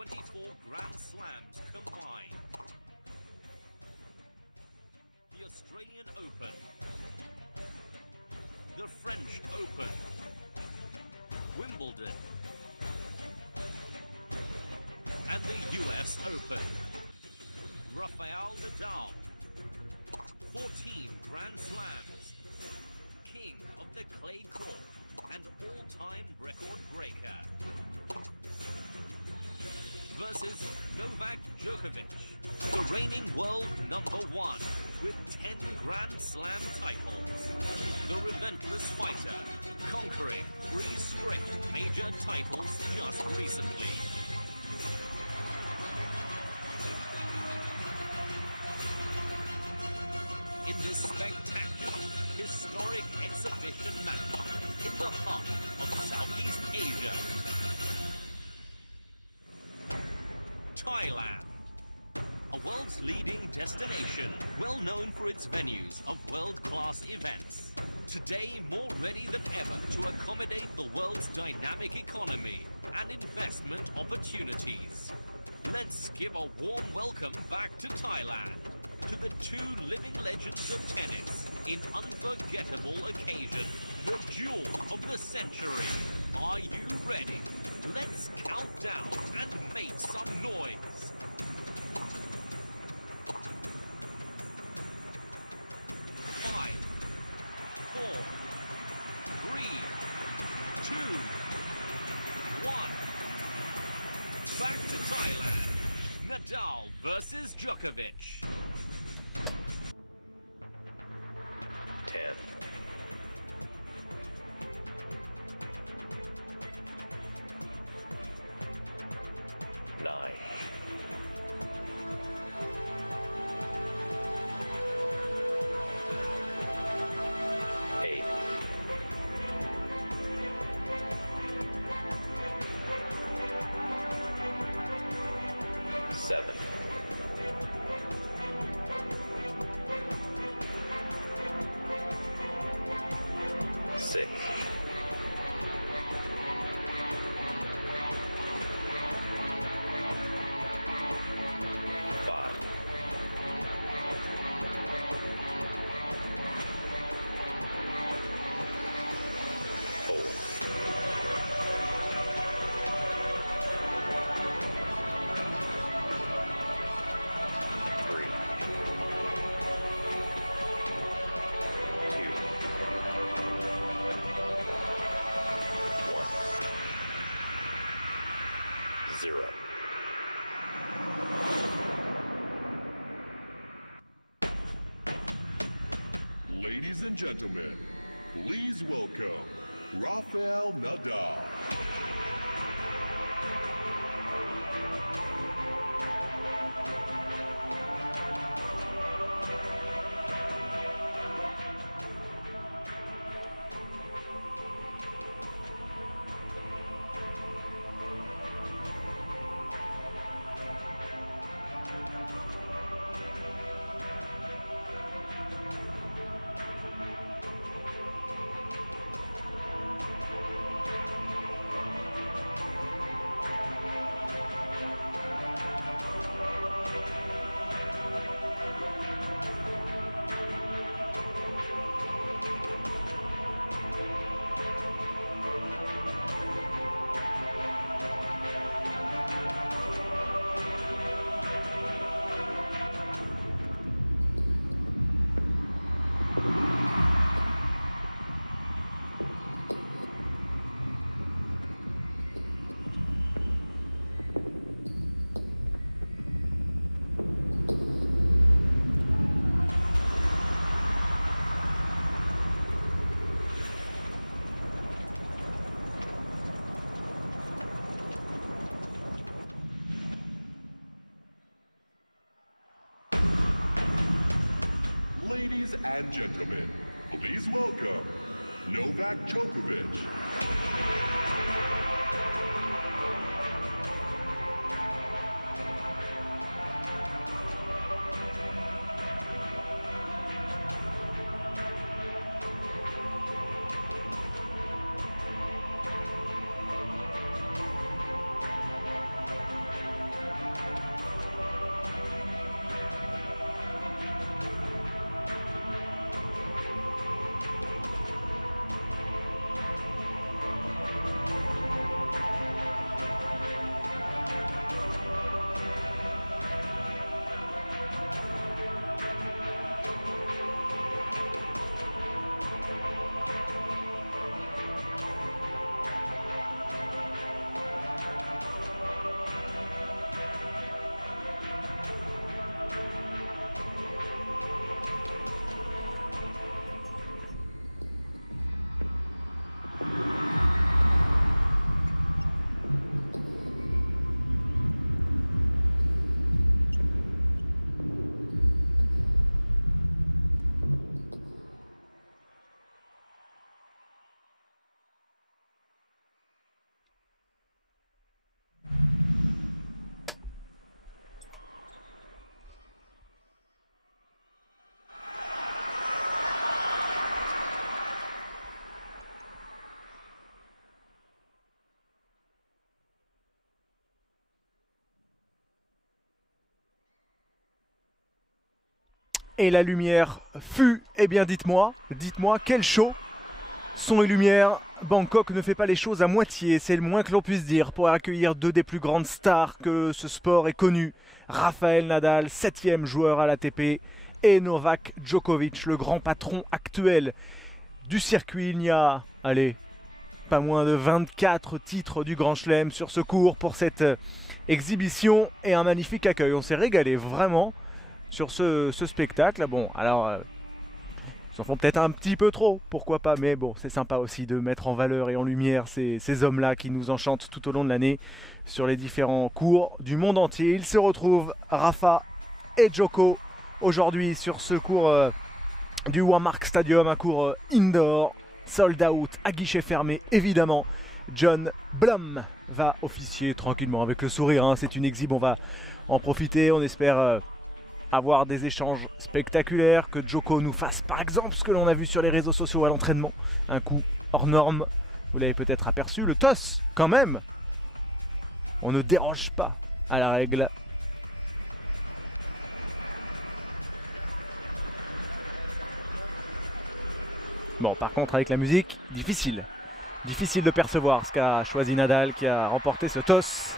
24 Grand Slams combined. The Australian Open, the French Open, Wimbledon, and the US Open. Rafael Nadal, 14 Grand Slams, king of the clay court and all-time record breaker, versus Novak Djokovic, the reigning world #1 with 10 Grand Slam titles. The relentless fighter, conquering 3 straight major titles just recently. In this spectacular, historic exhibition match in the heart of Southeast Asia, Thailand, a world's leading destination, well known for its venues of world-class events. Today, more ready than ever to accommodate the world's dynamic economy and investment opportunities. Let's give a warm welcome back to Thailand, to the 2 living legends of tennis in unforgettable occasion, the duel of the century. Are you ready? Let's count down and make some noise. 5, 4, 3, 2, 1. Back to Thailand. Nadal versus Djokovic. 10, 9, 8, 7, 6, 5, 4, 3, 2, 0. Ladies and gentlemen, please welcome Rafael Nadal. Ladies and gentlemen, please welcome Novak Djokovic. Et la lumière fut, eh bien dites-moi, quel show! Son et lumière, Bangkok ne fait pas les choses à moitié, c'est le moins que l'on puisse dire, pour accueillir deux des plus grandes stars que ce sport ait connues. Rafael Nadal, 7e joueur à l'ATP, et Novak Djokovic, le grand patron actuel du circuit. Il n'y a, allez, pas moins de 24 titres du Grand Chelem sur ce cours pour cette exhibition et un magnifique accueil. On s'est régalé vraiment sur ce spectacle. Bon, alors... ils en font peut-être un petit peu trop, pourquoi pas, mais bon, c'est sympa aussi de mettre en valeur et en lumière ces hommes-là qui nous enchantent tout au long de l'année sur les différents cours du monde entier. Ils se retrouvent, Rafa et Djoko, aujourd'hui sur ce cours du Windmark Stadium, un cours indoor, sold out, à guichet fermé évidemment. John Blum va officier tranquillement avec le sourire, hein. C'est une exhibe, on va en profiter, on espère... avoir des échanges spectaculaires, que Djoko nous fasse par exemple ce que l'on a vu sur les réseaux sociaux à l'entraînement, un coup hors norme, vous l'avez peut-être aperçu, le toss quand même, on ne déroge pas à la règle. Bon, par contre avec la musique, difficile de percevoir ce qu'a choisi Nadal, qui a remporté ce toss.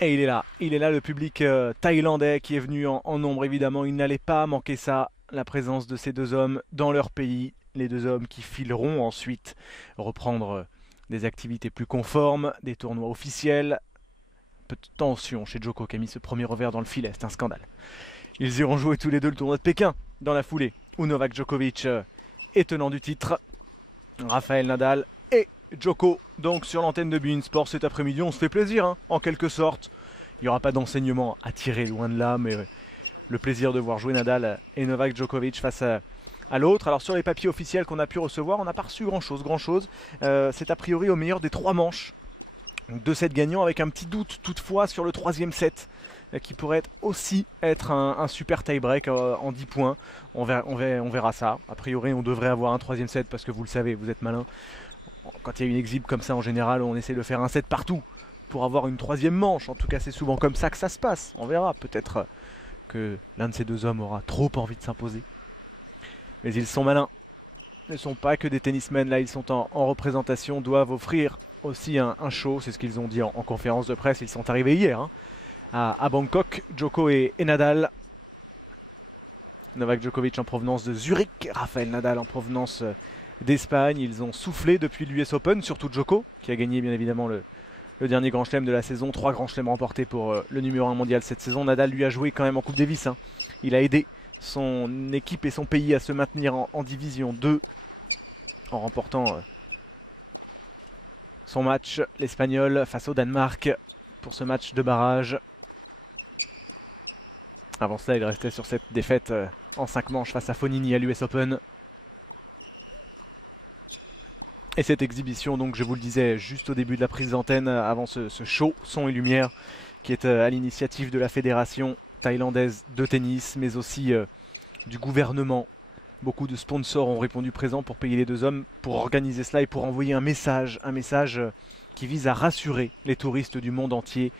Et il est là le public thaïlandais qui est venu en nombre évidemment, il n'allait pas manquer ça, la présence de ces deux hommes dans leur pays, les deux hommes qui fileront ensuite reprendre des activités plus conformes, des tournois officiels. Peu de tension chez Djoko qui a mis ce premier revers dans le filet, c'est un scandale. Ils iront jouer tous les deux le tournoi de Pékin dans la foulée, où Novak Djokovic est tenant du titre, Rafael Nadal et Djoko, donc sur l'antenne de beIN Sport cet après-midi. On se fait plaisir, hein, en quelque sorte. Il n'y aura pas d'enseignement à tirer, loin de là, mais le plaisir de voir jouer Nadal et Novak Djokovic face à l'autre. Alors sur les papiers officiels qu'on a pu recevoir, on n'a pas reçu grand-chose. C'est a priori au meilleur des 3 manches. 2 sets gagnants, avec un petit doute toutefois sur le 3e set, qui pourrait aussi être un super tie-break en 10 points. On verra ça. A priori, on devrait avoir un 3e set parce que vous le savez, vous êtes malin. Quand il y a une exhibe comme ça, en général, on essaie de faire un set partout pour avoir une 3e manche. En tout cas, c'est souvent comme ça que ça se passe. On verra. Peut-être que l'un de ces deux hommes aura trop envie de s'imposer. Mais ils sont malins. Ils ne sont pas que des tennismen. Là, ils sont en représentation, doivent offrir aussi un show. C'est ce qu'ils ont dit en conférence de presse. Ils sont arrivés hier, hein, à Bangkok, Djoko et Nadal. Novak Djokovic en provenance de Zurich, Rafael Nadal en provenance d'Espagne. Ils ont soufflé depuis l'US Open, surtout Djoko, qui a gagné bien évidemment le dernier Grand Chelem de la saison. 3 Grands Chelems remportés pour le numéro 1 mondial cette saison. Nadal lui a joué quand même en Coupe Davis, hein. Il a aidé son équipe et son pays à se maintenir en Division 2 en remportant son match, l'Espagnol, face au Danemark pour ce match de barrage. Avant ça, il restait sur cette défaite en 5 manches face à Fognini à l'US Open. Et cette exhibition, donc je vous le disais juste au début de la prise d'antenne, avant ce show son et lumière, qui est à l'initiative de la fédération thaïlandaise de tennis, mais aussi du gouvernement. Beaucoup de sponsors ont répondu présent pour payer les deux hommes, pour organiser cela et pour envoyer un message qui vise à rassurer les touristes du monde entier.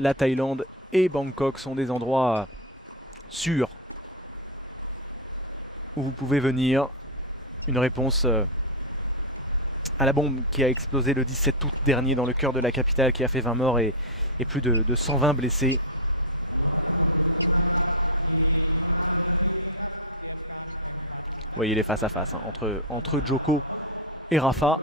La Thaïlande et Bangkok sont des endroits sûrs où vous pouvez venir. Une réponse à la bombe qui a explosé le 17 août dernier dans le cœur de la capitale, qui a fait 20 morts et plus de 120 blessés. Vous voyez les face à face, hein, entre Djoko et Rafa.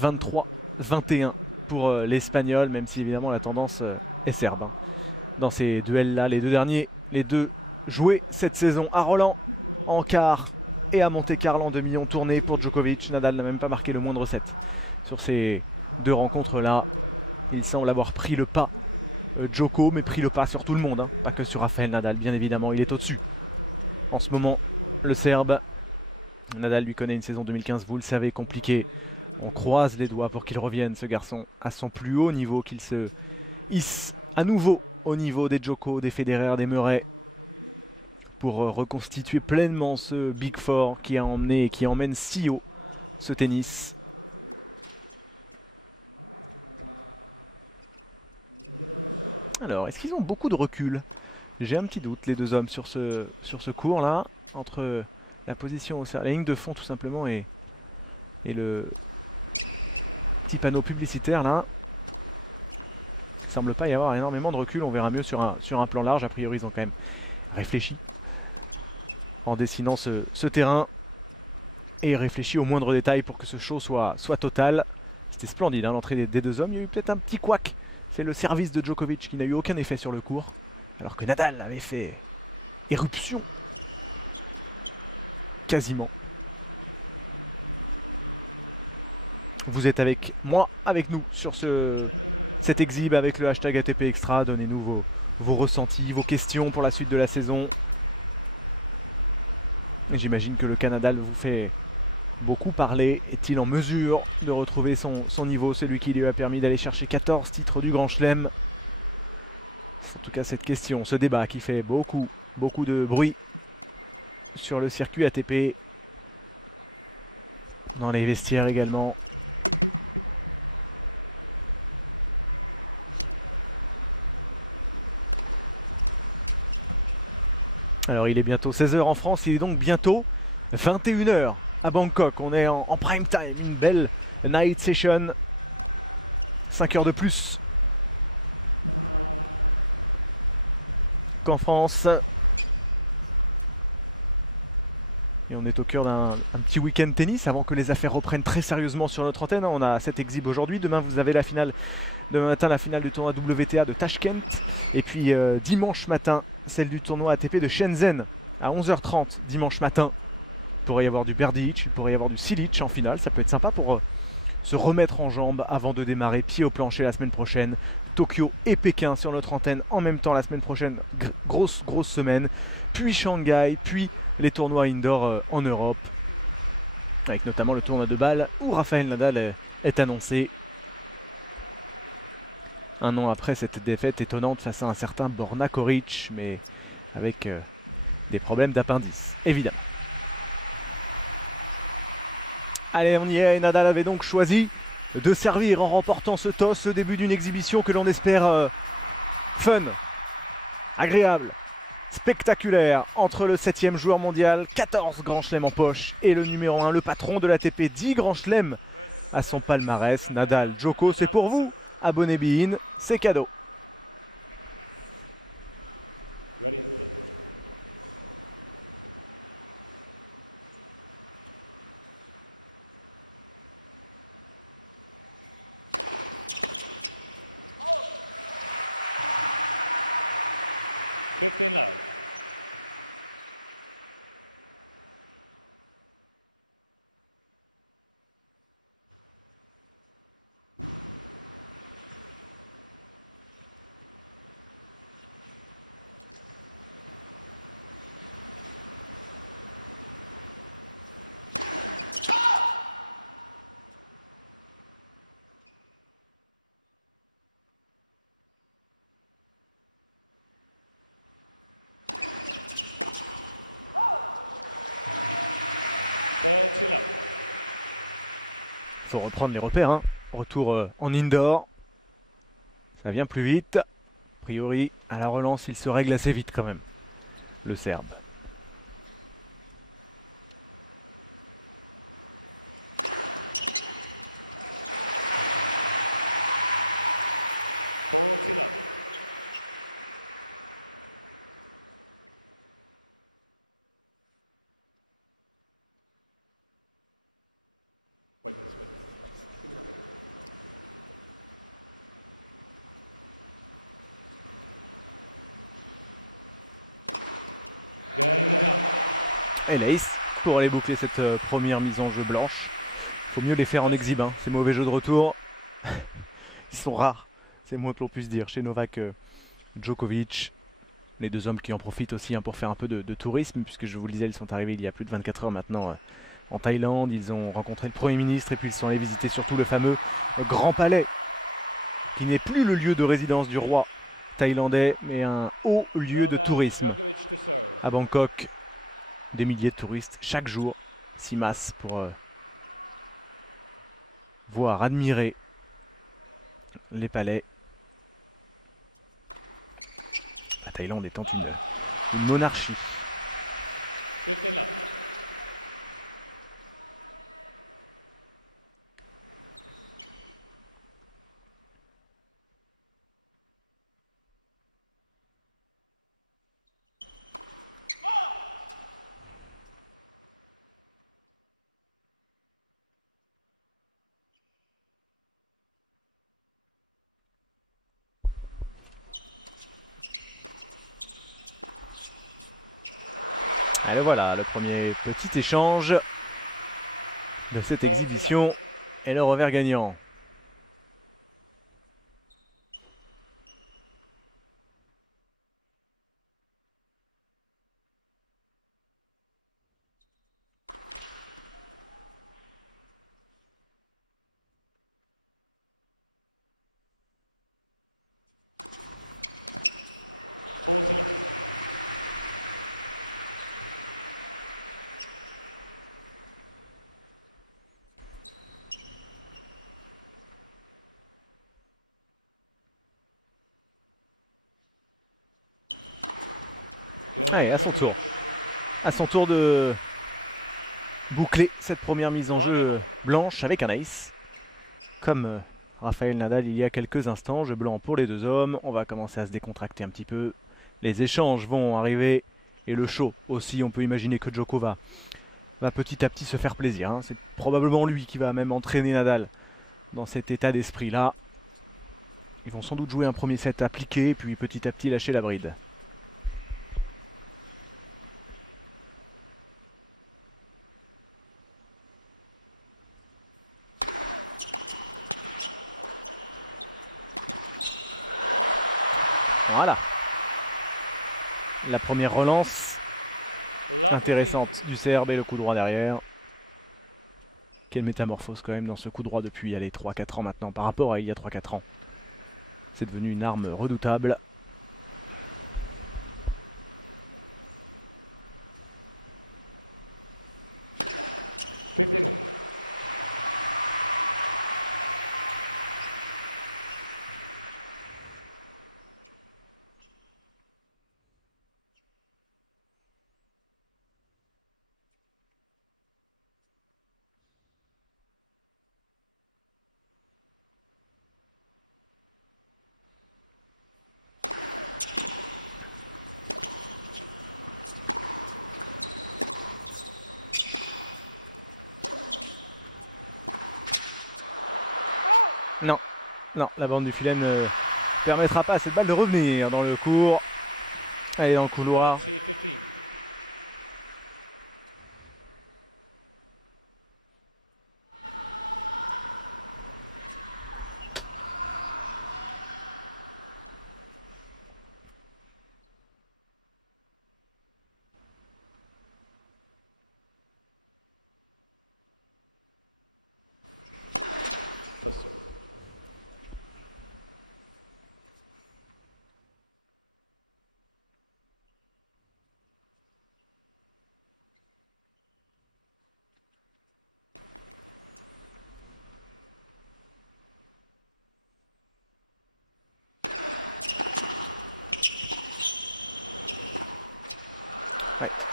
23-21 pour l'Espagnol, même si évidemment la tendance est serbe, hein. Dans ces duels-là, les deux joués cette saison à Roland en quart et à Monte-Carlo en demi ont tourné pour Djokovic. Nadal n'a même pas marqué le moindre set sur ces 2 rencontres-là. Il semble avoir pris le pas, Djoko, mais pris le pas sur tout le monde, hein, pas que sur Rafael Nadal, bien évidemment. Il est au-dessus en ce moment, le Serbe. Nadal lui connaît une saison 2015, vous le savez, compliquée. On croise les doigts pour qu'il revienne, ce garçon, à son plus haut niveau, qu'il se hisse à nouveau au niveau des Djoko, des Federer, des Murray, pour reconstituer pleinement ce Big Four qui a emmené et qui emmène si haut ce tennis. Alors, est-ce qu'ils ont beaucoup de recul? J'ai un petit doute, les deux hommes, sur ce cours là, entre la position, la ligne de fond tout simplement et le petit panneau publicitaire là. Il semble pas y avoir énormément de recul, on verra mieux sur un plan large. A priori ils ont quand même réfléchi en dessinant ce terrain et réfléchi au moindre détail pour que ce show soit total. C'était splendide hein, l'entrée des deux hommes. Il y a eu peut-être un petit couac, c'est le service de Djokovic qui n'a eu aucun effet sur le court, alors que Nadal avait fait éruption quasiment. Vous êtes avec moi, avec nous sur cet exhibe avec le hashtag ATP Extra. Donnez-nous vos ressentis, vos questions pour la suite de la saison. Et j'imagine que le Canada vous fait beaucoup parler. Est-il en mesure de retrouver son niveau, celui qui lui a permis d'aller chercher 14 titres du Grand Chelem? C'est en tout cas cette question, ce débat qui fait beaucoup de bruit sur le circuit ATP. Dans les vestiaires également. Alors il est bientôt 16 h en France, il est donc bientôt 21 h à Bangkok. On est en prime time, une belle night session. 5 heures de plus qu'en France. Et on est au cœur d'un petit week-end tennis avant que les affaires reprennent très sérieusement sur notre antenne. On a cette exhibe aujourd'hui. Demain, vous avez la finale. Demain matin, la finale du tournoi WTA de Tashkent. Et puis dimanche matin, celle du tournoi ATP de Shenzhen à 11 h 30 dimanche matin. Il pourrait y avoir du Berdych, il pourrait y avoir du Cilic en finale. Ça peut être sympa pour se remettre en jambes avant de démarrer pied au plancher la semaine prochaine. Tokyo et Pékin sur notre antenne en même temps la semaine prochaine. Grosse semaine. Puis Shanghai, puis les tournois indoor en Europe. Avec notamment le tournoi de Bâle où Rafael Nadal est annoncé. Un an après cette défaite étonnante face à un certain Borna Koric, mais avec des problèmes d'appendice, évidemment. Allez, on y est. Nadal avait donc choisi de servir en remportant ce toss au début d'une exhibition que l'on espère fun, agréable, spectaculaire entre le 7e joueur mondial, 14 grands chelems en poche, et le numéro 1, le patron de l'ATP, 10 grands chelems à son palmarès. Nadal, Djoko, c'est pour vous. Abonnez Bein, c'est cadeau. Ready? Oh. 15 love. Il faut reprendre les repères, hein. Retour en indoor. Ça vient plus vite. A priori, à la relance, il se règle assez vite quand même, le Serbe. Et l'ace pour aller boucler cette première mise en jeu blanche. Faut mieux les faire en exhibe, hein. Ces mauvais jeux de retour, ils sont rares, c'est moins que l'on puisse dire. Chez Novak Djokovic, les deux hommes qui en profitent aussi hein, pour faire un peu de tourisme, puisque je vous le disais, ils sont arrivés il y a plus de 24 heures maintenant en Thaïlande. Ils ont rencontré le Premier ministre et puis ils sont allés visiter surtout le fameux Grand Palais, qui n'est plus le lieu de résidence du roi thaïlandais, mais un haut lieu de tourisme à Bangkok. Des milliers de touristes chaque jour s'y massent pour voir, admirer les palais. Thaïlande étant une monarchie. 15 love. Et voilà, le premier petit échange de cette exhibition et le revers gagnant. Allez, à son tour de boucler cette première mise en jeu blanche avec un ace. Comme Rafael Nadal il y a quelques instants, jeu blanc pour les deux hommes. On va commencer à se décontracter un petit peu. Les échanges vont arriver et le show aussi. On peut imaginer que Djoko va petit à petit se faire plaisir, hein. C'est probablement lui qui va même entraîner Nadal dans cet état d'esprit là. Ils vont sans doute jouer un premier set appliqué puis petit à petit lâcher la bride. Voilà. La première relance intéressante du Serbe et le coup droit derrière. Quelle métamorphose quand même dans ce coup droit depuis 3-4 ans maintenant par rapport à il y a 3-4 ans. C'est devenu une arme redoutable. Non, la bande du filet ne permettra pas à cette balle de revenir dans le court. Allez, dans le couloir.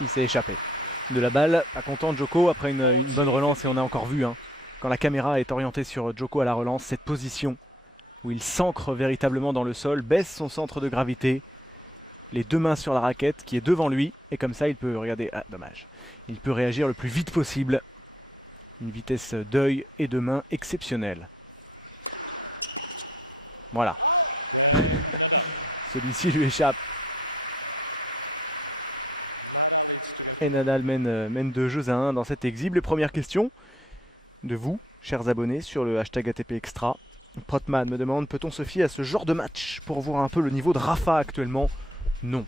Il s'est échappé de la balle, pas content Djoko après une bonne relance et on a encore vu quand la caméra est orientée sur Djoko à la relance, cette position où il s'ancre véritablement dans le sol, baisse son centre de gravité, les deux mains sur la raquette qui est devant lui et comme ça il peut, regardez, dommage, il peut réagir le plus vite possible, une vitesse d'œil et de main exceptionnelle. Voilà, celui-ci lui échappe. Et Nadal mène 2 jeux à 1 dans cette exhibe. Les premières questions de vous, chers abonnés, sur le hashtag ATP Extra. Protman me demande, peut-on se fier à ce genre de match pour voir un peu le niveau de Rafa actuellement? Non,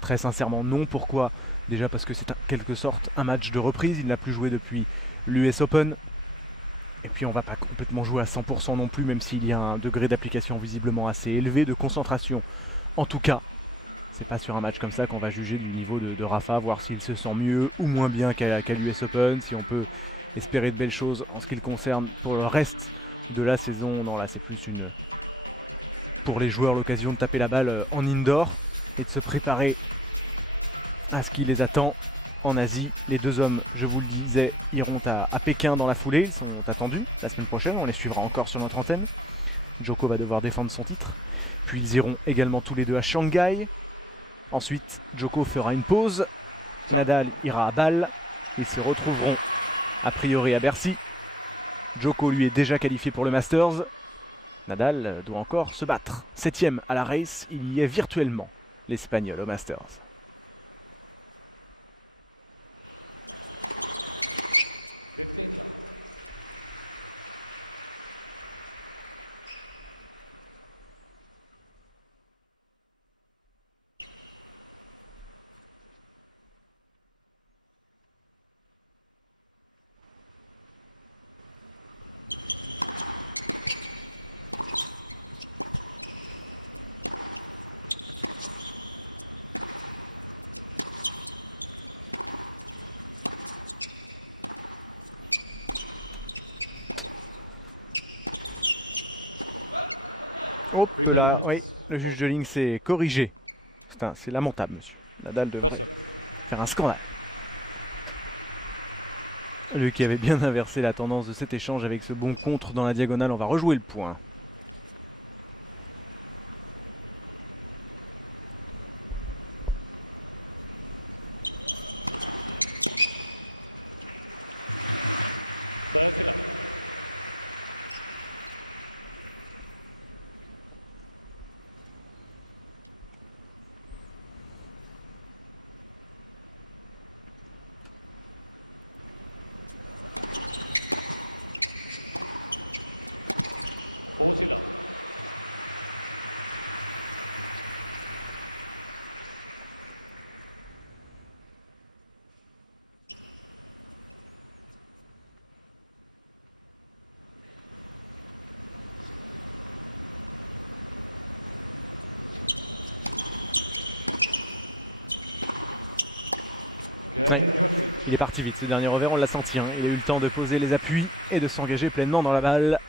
très sincèrement non. Pourquoi? Déjà parce que c'est en quelque sorte un match de reprise, il n'a plus joué depuis l'US Open. Et puis on va pas complètement jouer à 100% non plus, même s'il y a un degré d'application visiblement assez élevé, de concentration. En tout cas, c'est pas sur un match comme ça qu'on va juger du niveau de Rafa, voir s'il se sent mieux ou moins bien qu'à l'US Open, si on peut espérer de belles choses en ce qui le concerne pour le reste de la saison. Non, là c'est plus pour les joueurs l'occasion de taper la balle en indoor. et de se préparer à ce qui les attend en Asie. Les deux hommes, je vous le disais, iront à Pékin dans la foulée. Ils sont attendus la semaine prochaine. On les suivra encore sur notre antenne. Djoko va devoir défendre son titre. Puis ils iront également tous les deux à Shanghai. Ensuite, Djoko fera une pause. Nadal ira à Bâle. Ils se retrouveront a priori à Bercy. Djoko lui est déjà qualifié pour le Masters. Nadal doit encore se battre. 7e à la race, il y est virtuellement, l'Espagnol au Masters. Oh là, oui, le juge de ligne s'est corrigé. C'est lamentable, monsieur. Nadal devrait faire un scandale. Lui qui avait bien inversé la tendance de cet échange avec ce bon contre dans la diagonale, on va rejouer le point. Ça, c'est là. Aussi là. Ouais, il est parti vite ce dernier revers, on l'a senti. Il a eu le temps de poser les appuis et de s'engager pleinement dans la balle.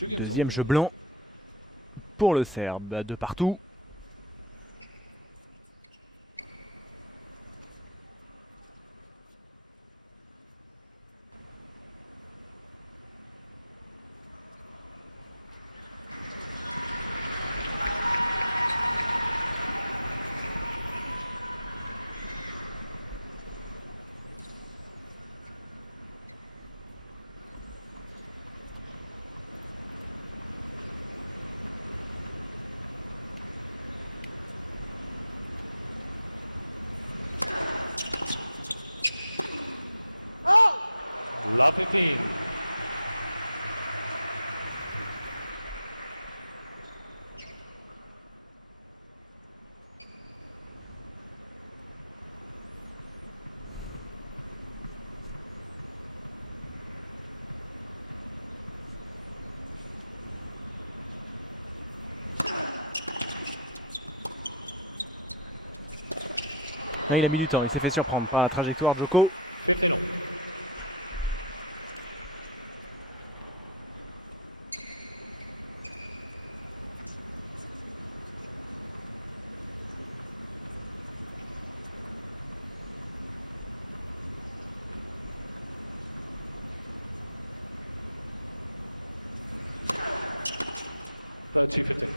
Deuxième jeu blanc pour le Serbe, de partout. La 15. Là, il a mis du temps, il s'est fait surprendre par la trajectoire Djoko. 15 long. That's 15.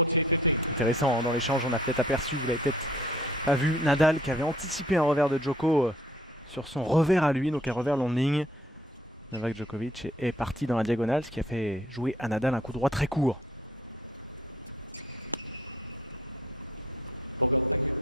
Intéressant, dans l'échange on a peut-être aperçu, vous l'avez peut-être pas vu, Nadal qui avait anticipé un revers de Djoko sur son revers à lui, donc un revers long de ligne. Novak Djokovic est parti dans la diagonale, ce qui a fait jouer à Nadal un coup droit très court. Bogle, thank you.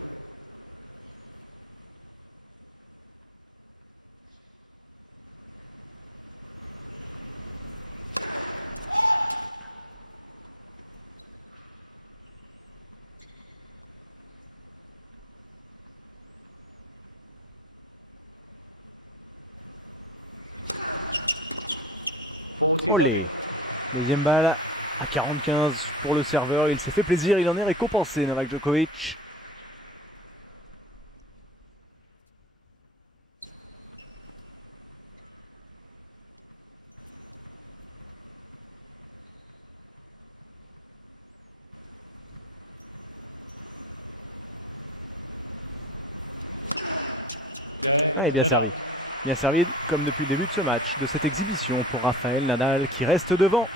40 Olé. David. Deuxième balle à 45 pour le serveur. Il s'est fait plaisir, il en est récompensé, Novak Djokovic. Ah, et bien servi. Bien servi comme depuis le début de ce match, de cette exhibition pour Rafael Nadal qui reste devant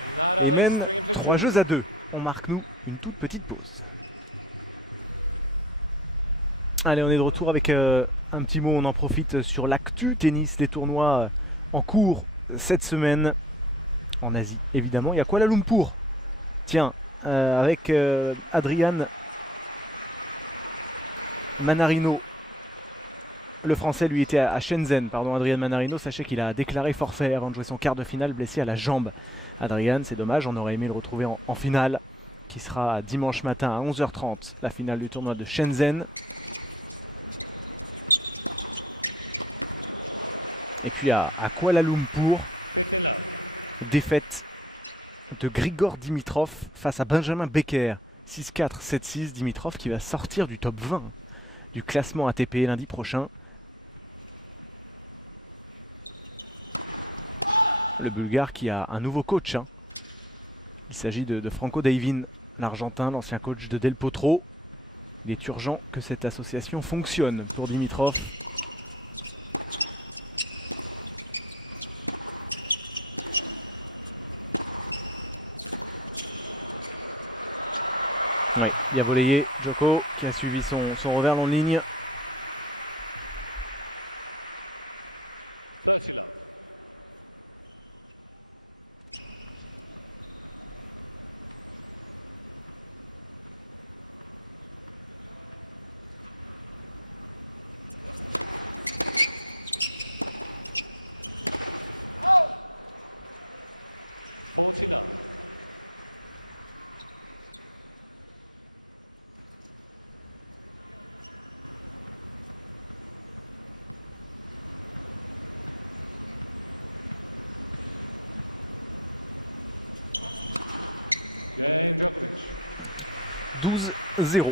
et mène 3-2. On marque nous une toute petite pause. Allez, on est de retour avec un petit mot, on en profite sur l'actu tennis, les tournois en cours cette semaine en Asie. Évidemment, il y a Kuala Lumpur. Tiens, avec Adrian Manarino. Le Français, lui, était à Shenzhen. Pardon, Adrian Manarino. Sachez qu'il a déclaré forfait avant de jouer son quart de finale, blessé à la jambe. Adrian, c'est dommage, on aurait aimé le retrouver en finale, qui sera dimanche matin à 11h30, la finale du tournoi de Shenzhen. Et puis à Kuala Lumpur, défaite de Grigor Dimitrov face à Benjamin Becker. 6-4, 7-6, Dimitrov qui va sortir du top 20 du classement ATP lundi prochain. Le Bulgare qui a un nouveau coach. Il s'agit de Franco Davin, l'Argentin, l'ancien coach de Del Potro. Il est urgent que cette association fonctionne pour Dimitrov. Ouais, il y a volleyé Djoko qui a suivi son revers en ligne. Facile là. Fortina. Game Djokovic. 12-0.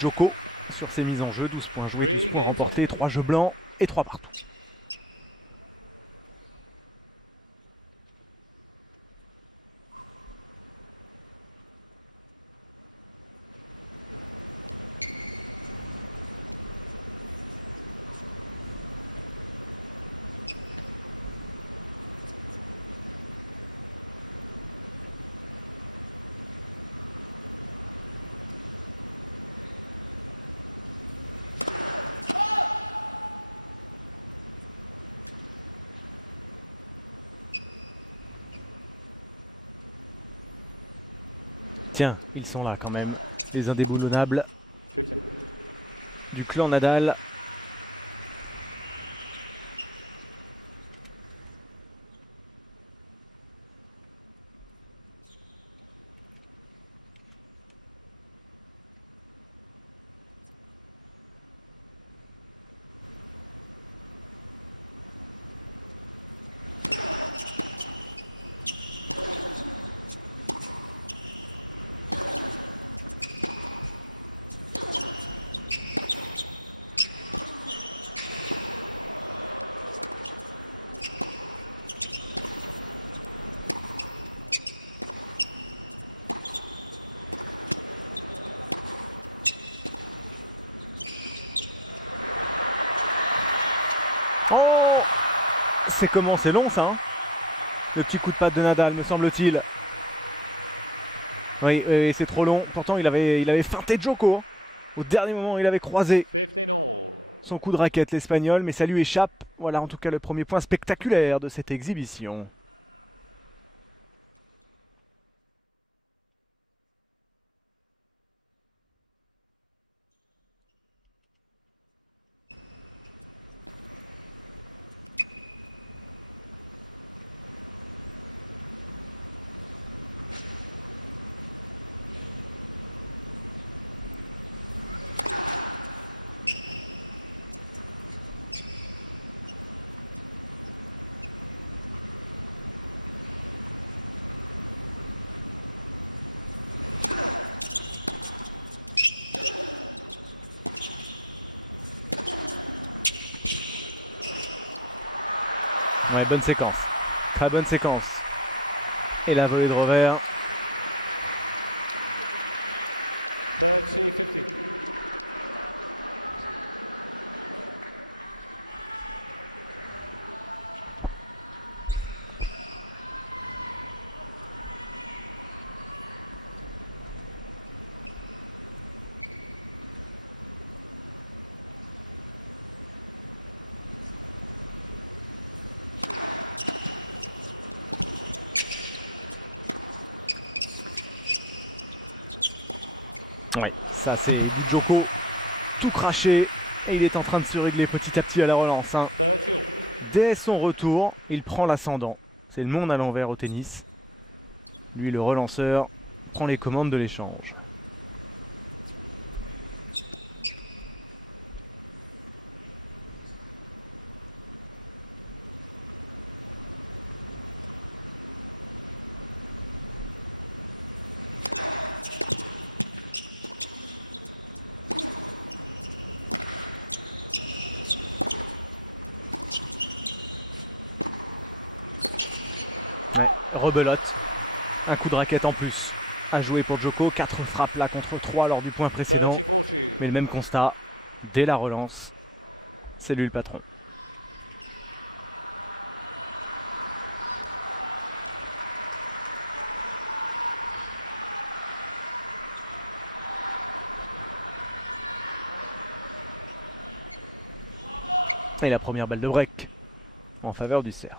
Djoko sur ses mises en jeu, 12 points joués, 12 points remportés, 3 jeux blancs et 3 partout. Tiens, ils sont là quand même, les indéboulonnables du clan Nadal. C'est comment, c'est long ça, hein, le petit coup de patte de Nadal, me semble-t-il. Oui, c'est trop long. Pourtant, il avait feinté Djoko. Au dernier moment, il avait croisé son coup de raquette, l'Espagnol, mais ça lui échappe. Voilà en tout cas le premier point spectaculaire de cette exhibition. Ouais, bonne séquence. Très bonne séquence. Et la volée de revers. 30-50. Ouais, ça c'est Joko tout craché et il est en train de se régler petit à petit à la relance. Hein. 30. Dès son retour, il prend l'ascendant. C'est le monde à l'envers au tennis. Lui, le relanceur, prend les commandes de l'échange. Rebelote, un coup de raquette en plus à jouer pour Joko, 4 frappes là contre 3 lors du point précédent, 30-40. mais le même constat, dès la relance, c'est lui le patron. Et la première balle de break en faveur du Serbe.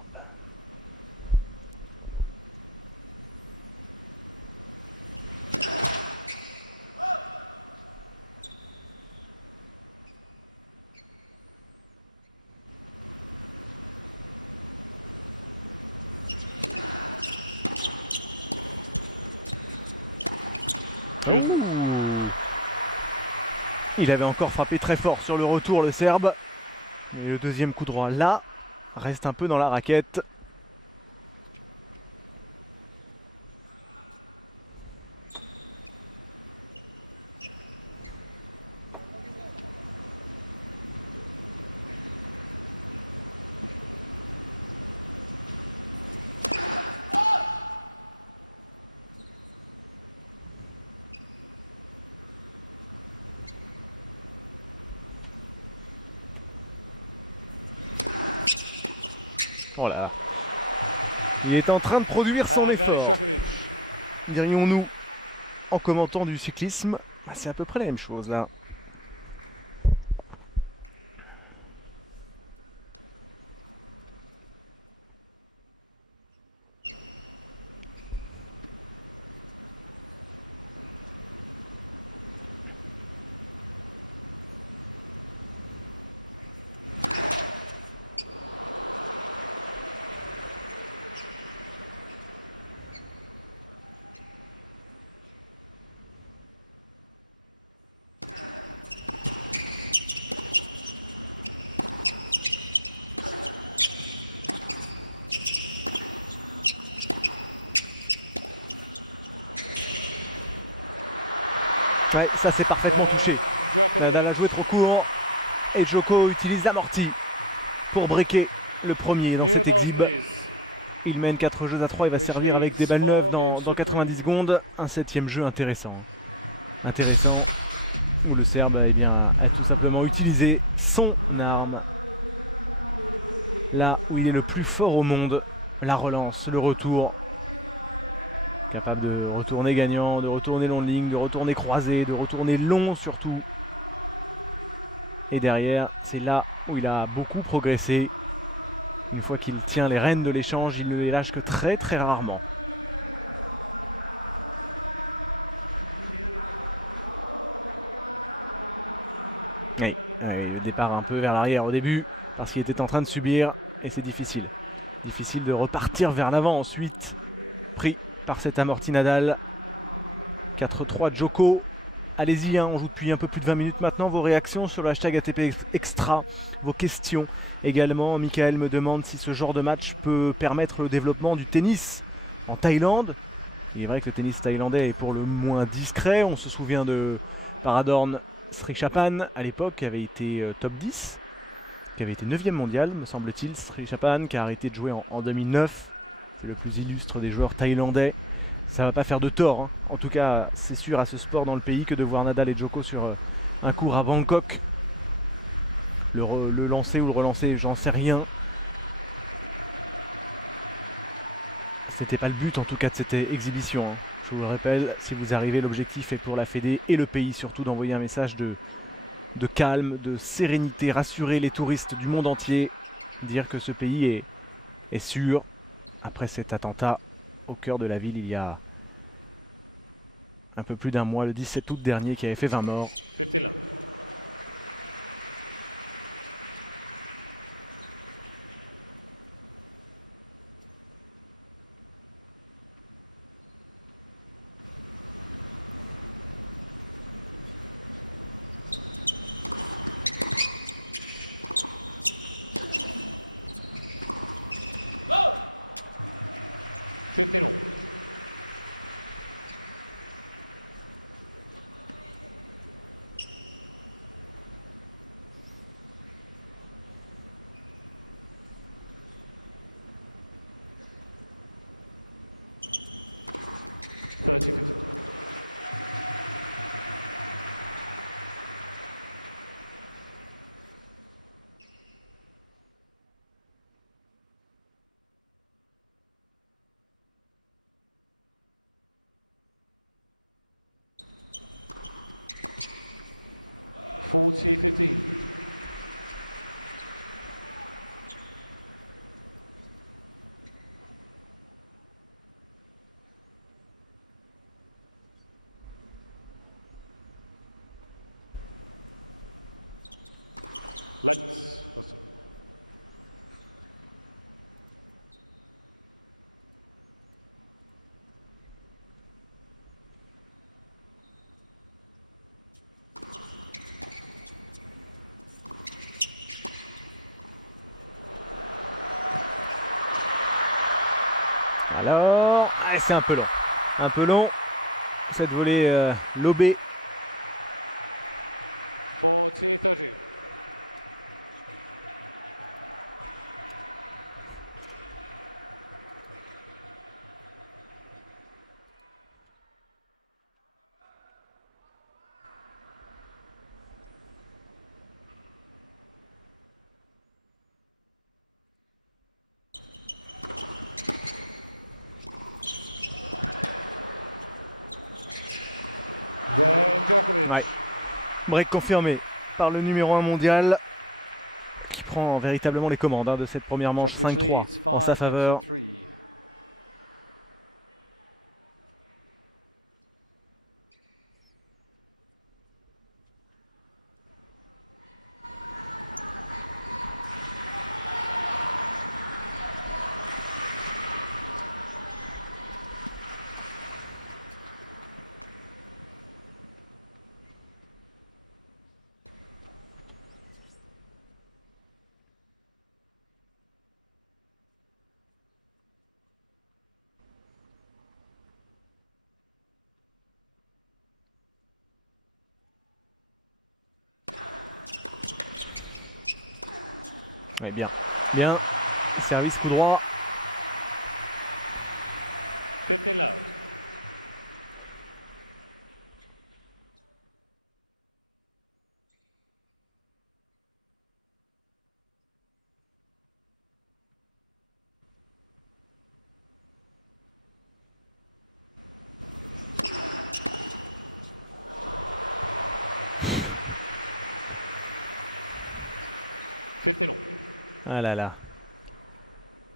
Il avait encore frappé très fort sur le retour, le Serbe. Mais le deuxième coup droit là reste un peu dans la raquette. Oh là là. Il est en train de produire son effort, dirions-nous, en commentant du cyclisme. C'est à peu près la même chose là. Ouais, ça c'est parfaitement touché. Nadal a joué trop court et Joko utilise l'amorti pour briquer le premier dans cet exhibe. Il mène 4 jeux à 3, il va servir avec des balles neuves dans 90 secondes. Un 7e jeu intéressant. Où le Serbe eh bien, a tout simplement utilisé son arme. Là où il est le plus fort au monde, la relance, le retour. Capable de retourner gagnant, de retourner long de ligne, de retourner croisé, de retourner long surtout. Et derrière, c'est là où il a beaucoup progressé. Une fois qu'il tient les rênes de l'échange, il ne les lâche que très très rarement. Oui, le départ un peu vers l'arrière au début, parce qu'il était en train de subir, et c'est difficile. Difficile de repartir vers l'avant ensuite, pris par cet amorti Nadal. 4-3 Joko. Allez-y, hein, on joue depuis un peu plus de 20 minutes maintenant. Vos réactions sur le hashtag ATP Extra, vos questions également. Michael me demande si ce genre de match peut permettre le développement du tennis en Thaïlande. Il est vrai que le tennis thaïlandais est pour le moins discret. On se souvient de Paradorn Srichaphan à l'époque, qui avait été top 10 qui avait été 9e mondial, me semble-t-il, Srichaphan, qui a arrêté de jouer en 2009. C'est le plus illustre des joueurs thaïlandais. Ça va pas faire de tort, hein. En tout cas, c'est sûr à ce sport dans le pays que de voir Nadal et Djoko sur un cours à Bangkok. Le lancer ou le relancer, j'en sais rien. C'était pas le but en tout cas de cette exhibition, hein. Je vous le rappelle, si vous arrivez, l'objectif est pour la Fédé et le pays surtout d'envoyer un message de calme, de sérénité, rassurer les touristes du monde entier, dire que ce pays est sûr après cet attentat au cœur de la ville il y a un peu plus d'un mois, le 17 août dernier, qui avait fait 20 morts. 50 love. Fifty long. Thirty 50. Forty 15. Let's. Alors, c'est un peu long. Un peu long. Cette volée lobée. 40 30. Then Djokovic. Ouais. Break confirmé par le numéro 1 mondial qui prend véritablement les commandes, hein, de cette première manche. Djokovic 5-3 leads en 5 sa faveur. games to 3. Ouais, bien. Bien. Service coup droit. 50 love. Fifty long. Ah là là.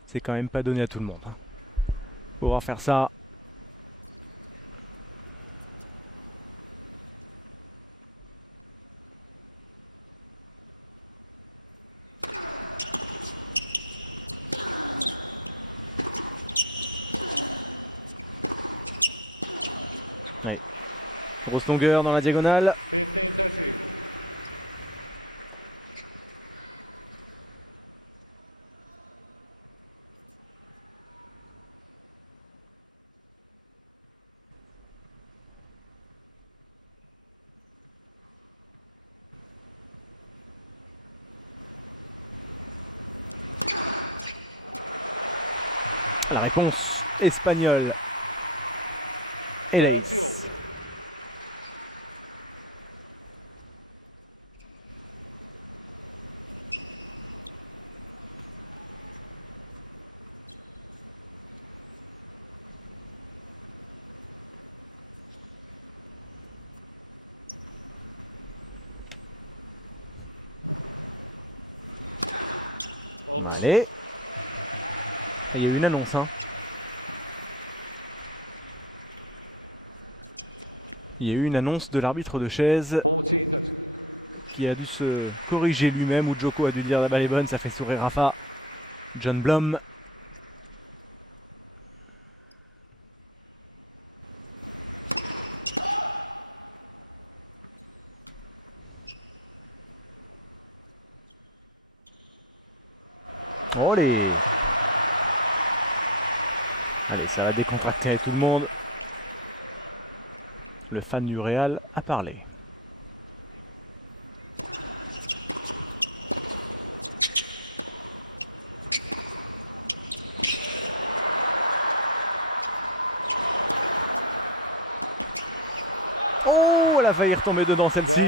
C'est quand même pas donné à tout le monde, hein. Pouvoir faire ça. Ouais. Grosse longueur dans la diagonale. 15 30. La réponse espagnole et l'ace. Allez. Il y a eu une annonce. Hein. Il y a eu une annonce de l'arbitre de chaise 14-30. qui a dû se corriger lui-même, ou Joko a dû dire la balle est bonne, ça fait sourire Rafa. John Blum. Allez, ça va décontracter tout le monde. Le fan du Real a parlé. Oh, elle a failli retomber dedans celle-ci.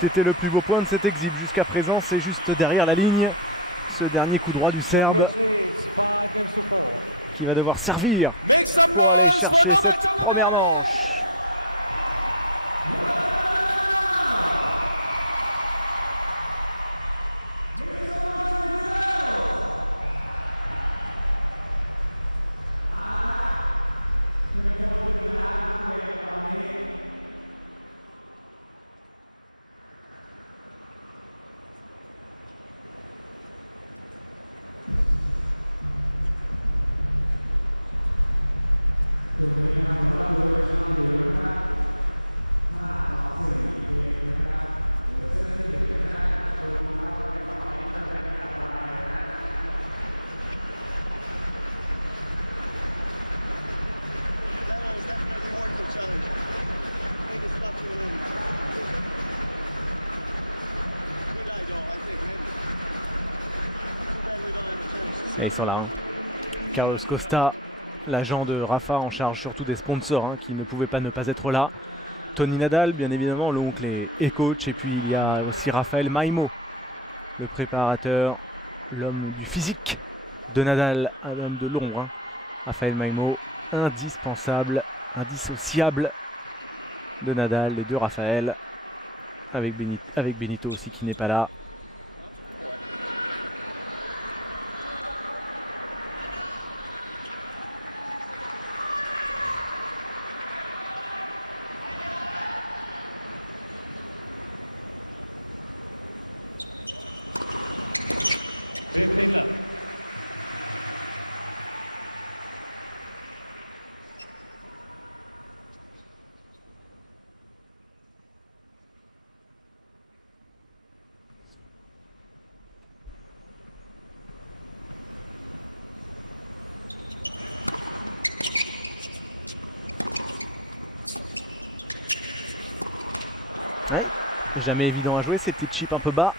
C'était le plus beau point de cet exil jusqu'à présent. C'est juste derrière la ligne. Ce dernier coup droit du Serbe qui va devoir servir. Make some noise for Novak Djokovic! Première manche. Et ils sont là. Hein. Carlos Costa, l'agent de Rafa en charge surtout des sponsors hein, qui ne pouvaient pas ne pas être là. Tony Nadal, bien évidemment, l'oncle et coach. Et puis il y a aussi Rafael Maimo, le préparateur, l'homme du physique de Nadal, un homme de l'ombre. Hein. Rafael Maimo, indispensable, indissociable de Nadal et de Rafael. Avec Benito aussi qui n'est pas là. Ouais, jamais évident à jouer ces petites chips un peu bas.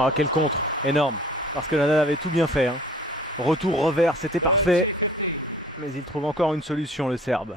Ah, quel contre, énorme, parce que Nadal avait tout bien fait. Hein. Retour, revers, c'était parfait. Mais il trouve encore une solution, le Serbe.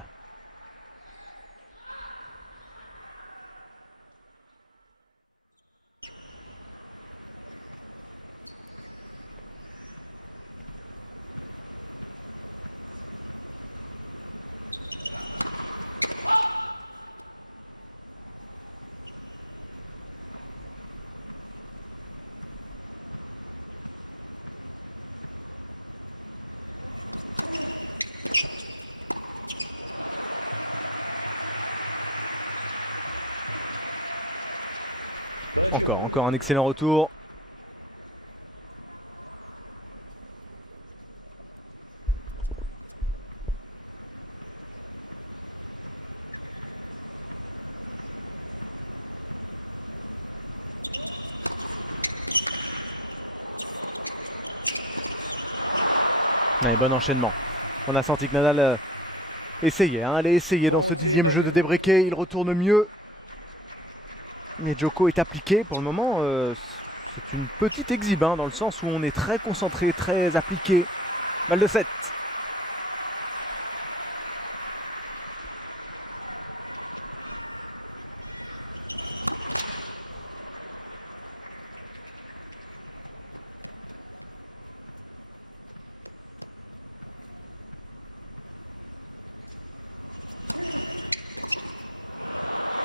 Encore un excellent retour. bon enchaînement. On a senti que Nadal essayait, hein, allait essayer dans ce 10e jeu de débreaker. Il retourne mieux. Mais Djoko est appliqué pour le moment. C'est une petite exhibe hein, dans le sens où on est très concentré, très appliqué. Balle de 7.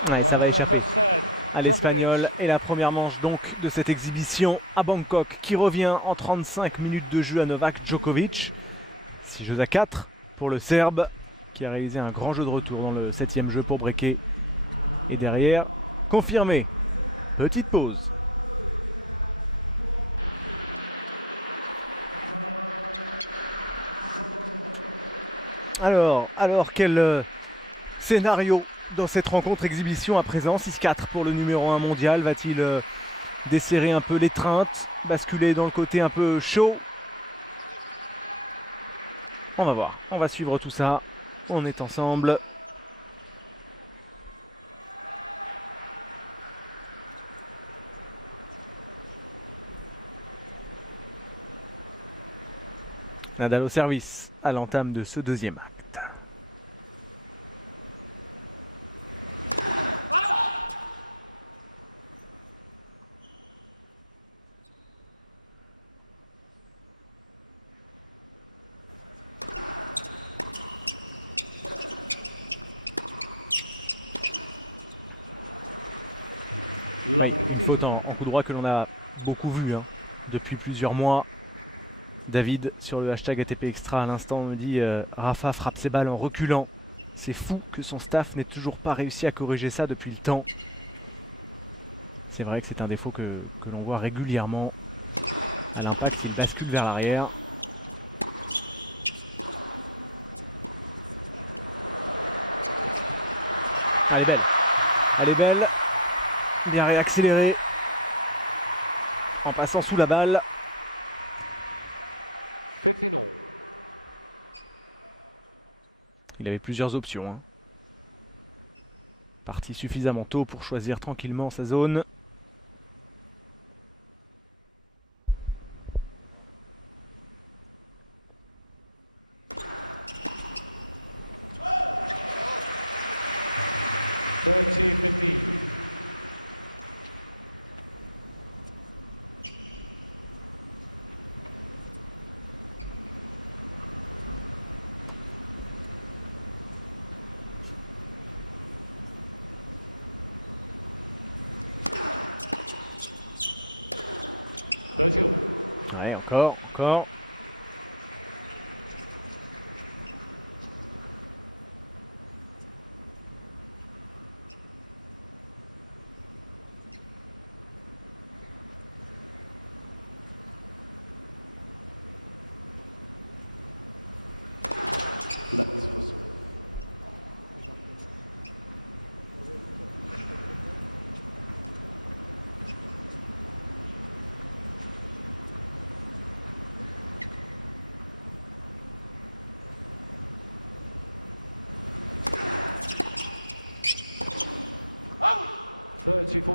Ouais, ça va échapper à l'Espagnol. Et la première manche donc de cette exhibition à Bangkok qui revient en 35 minutes de jeu à Novak Djokovic. 6 jeux à 4 pour le Serbe qui a réalisé un grand jeu de retour dans le 7e jeu pour breaker. Et derrière, confirmé. Petite pause. Alors quel scénario dans cette rencontre exhibition à présent? 6-4 pour le numéro 1 mondial. Va-t-il desserrer un peu l'étreinte, basculer dans le côté un peu chaud? On va voir, on va suivre tout ça. On est ensemble. Nadal au service à l'entame de ce deuxième acte. Oui, une faute en coup droit que l'on a beaucoup vu hein, depuis plusieurs mois. David sur le hashtag ATP Extra à l'instant me dit Rafa frappe ses balles en reculant. C'est fou que son staff n'ait toujours pas réussi à corriger ça depuis le temps. C'est vrai que c'est un défaut que l'on voit régulièrement. À l'impact, il bascule vers l'arrière. Elle est belle. Elle est belle. Bien réaccéléré en passant sous la balle. 15 all. Il avait plusieurs options. Hein. Parti suffisamment tôt pour choisir tranquillement sa zone. Ouais, encore.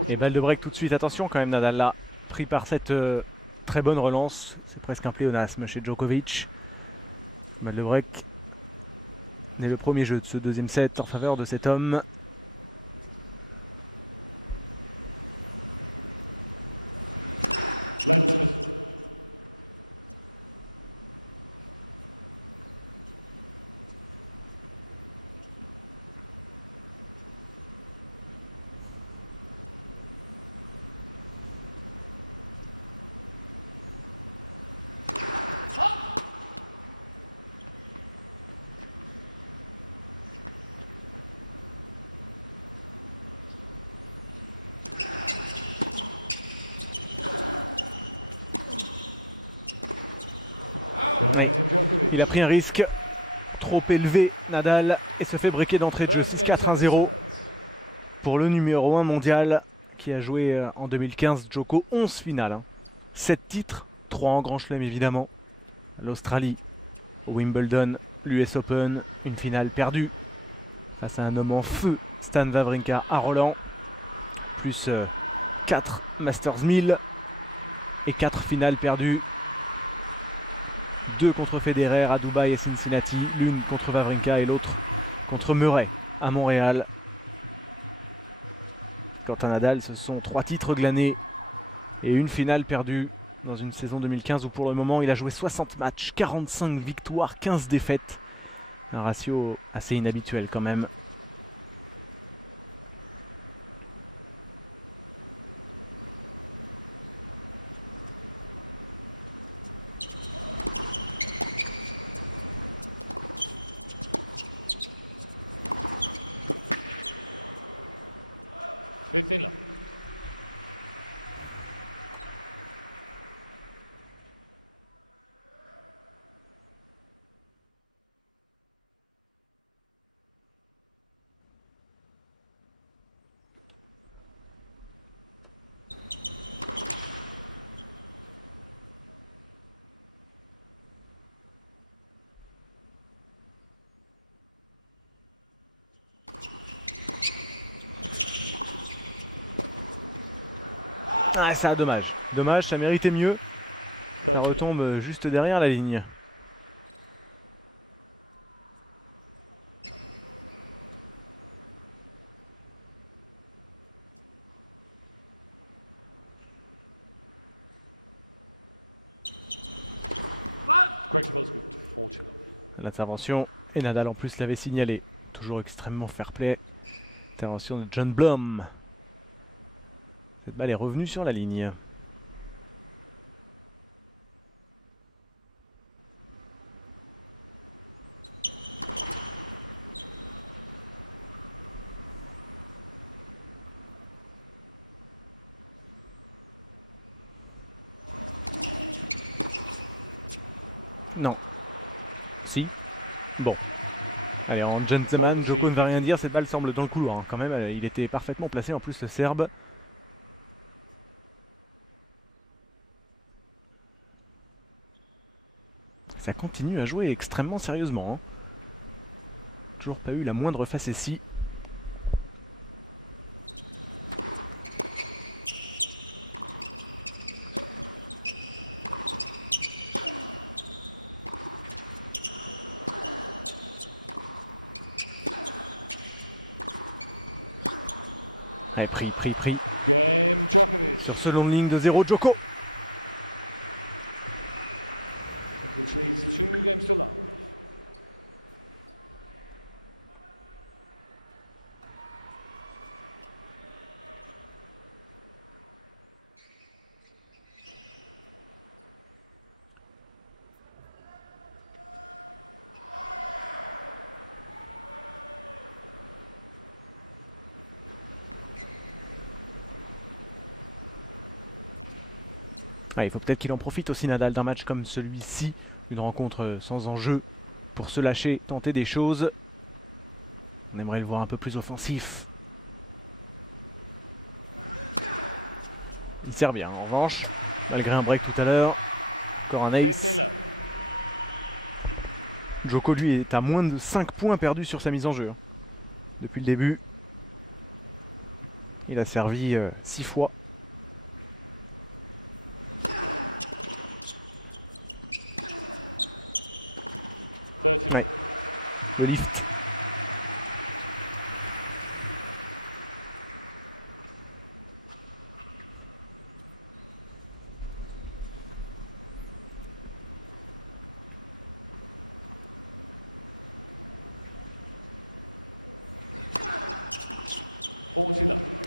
Et balle de break tout de suite. Attention quand même Nadal là, pris par cette très bonne relance. C'est presque un pléonasme chez Djokovic. Balle de break. Et le premier jeu de ce deuxième set en faveur de cet homme. Il a pris un risque trop élevé, Nadal, et se fait breaker d'entrée de jeu. 6-4-1-0 pour le numéro 1 mondial qui a joué en 2015. Djoko, 11 finales, 7 titres, 3 en Grand Chelem évidemment. L'Australie au Wimbledon, l'US Open, une finale perdue face à un homme en feu, Stan Wawrinka à Roland, plus 4 Masters 1000 et 4 finales perdues. 2 contre Federer à Dubaï et Cincinnati, l'une contre Wawrinka et l'autre contre Murray à Montréal. Quant à Nadal, ce sont 3 titres glanés et une finale perdue dans une saison 2015 où pour le moment il a joué 60 matchs, 45 victoires, 15 défaites. Un ratio assez inhabituel quand même. Fifteen love. Ah, ça, dommage. Dommage, ça méritait mieux. Ça 30 love. retombe juste derrière la ligne. Correct ball's good. 40 love. L'intervention, et Nadal en plus l'avait signalé. Toujours extrêmement fair-play. Intervention de John Blum. Cette balle est revenue sur la ligne. Non. Si. Bon. Allez, en gentleman, Bon, Djoko j'ai ne va rien été- dire, cette balle semble dans le couloir. Hein. Quand même, il était parfaitement placé, en plus le Serbe. Ça continue à jouer extrêmement sérieusement. Hein. Toujours pas eu la moindre facétie. Allez, pris. Game Djokovic. Sur ce long ligne de 0, Djoko. Which leads 2 games to love. Ah, il faut peut-être qu'il en profite aussi, Nadal, d'un match comme celui-ci. Une rencontre sans enjeu pour se lâcher, tenter des choses. On aimerait le voir un peu plus offensif. Il sert bien en revanche, malgré un break tout à l'heure. Encore un ace. 15 love. Djoko lui est à moins de 5 points perdus sur sa mise en jeu. Hein. Depuis le début. Il a servi 6 fois. Ouais. Le lift.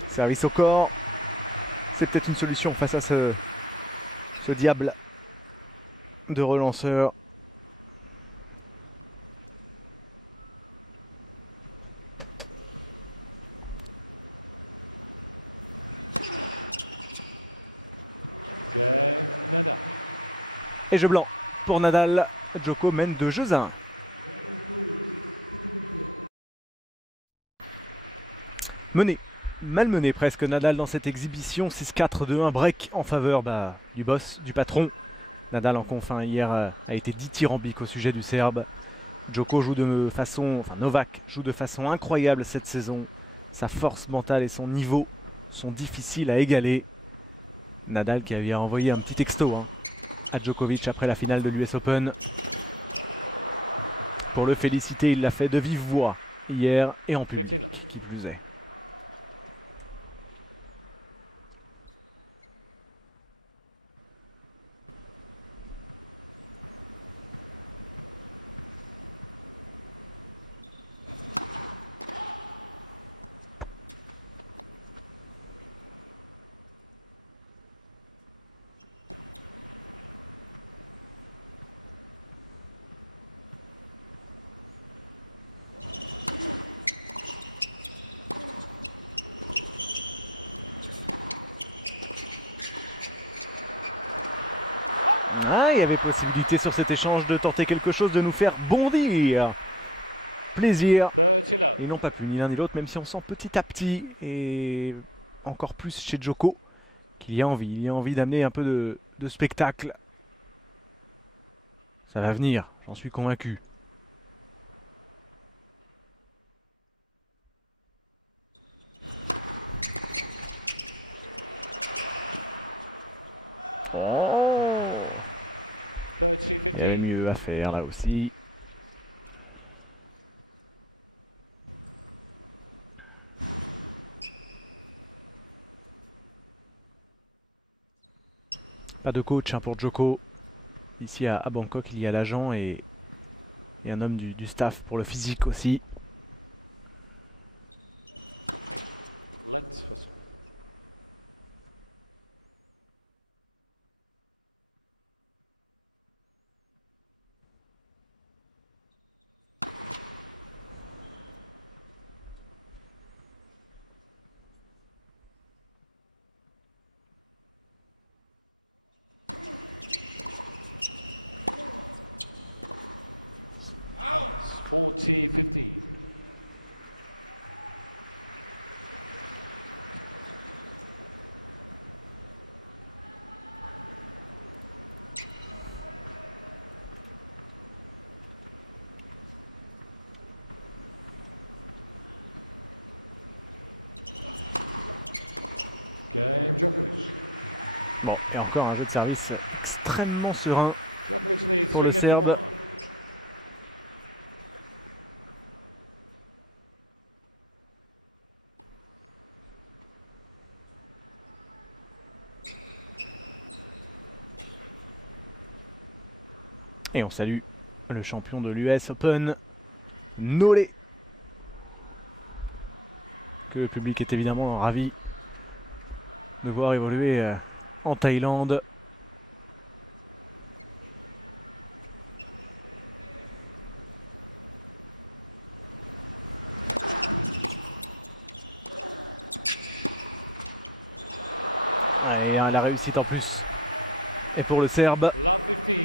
Service au corps. C'est peut-être une solution face à ce diable de relanceur. Game Nadal. Et jeu blanc pour Nadal. Djoko mène 2 jeux à 1. Mené, malmené presque Nadal dans cette exhibition. 6-4, 2-1, break en faveur du boss, du patron. Nadal en conf hier a été dithyrambique au sujet du Serbe. Djoko joue de façon, enfin Novak joue de façon incroyable cette saison. Sa force mentale et son niveau sont difficiles à égaler. Nadal qui avait envoyé un petit texto à Djokovic après la finale de l'US Open. Pour le féliciter, il l'a fait de vive voix hier et en public, qui plus est. Il y avait possibilité sur cet échange de tenter quelque chose, de nous faire bondir. Plaisir. Ils n'ont pas pu ni l'un ni l'autre, même si on sent petit à petit, et encore plus chez Djoko, qu'il y a envie. Il y a envie d'amener un peu de spectacle. Ça va venir, j'en suis convaincu. Il y avait mieux à faire là aussi. Pas de coach pour Djoko. Ici à Bangkok, il y a l'agent et un homme du staff pour le physique aussi. Let's It's 40-15. Game Djokovic. Bon, et encore un jeu de service extrêmement serein Djokovic leads pour le 3-1. Serbe. Et on salue le champion de l'US Open, Nolé, que le public est évidemment ravi de voir évoluer en Thaïlande. Allez, la réussite en plus. Et pour le Serbe. Love 15.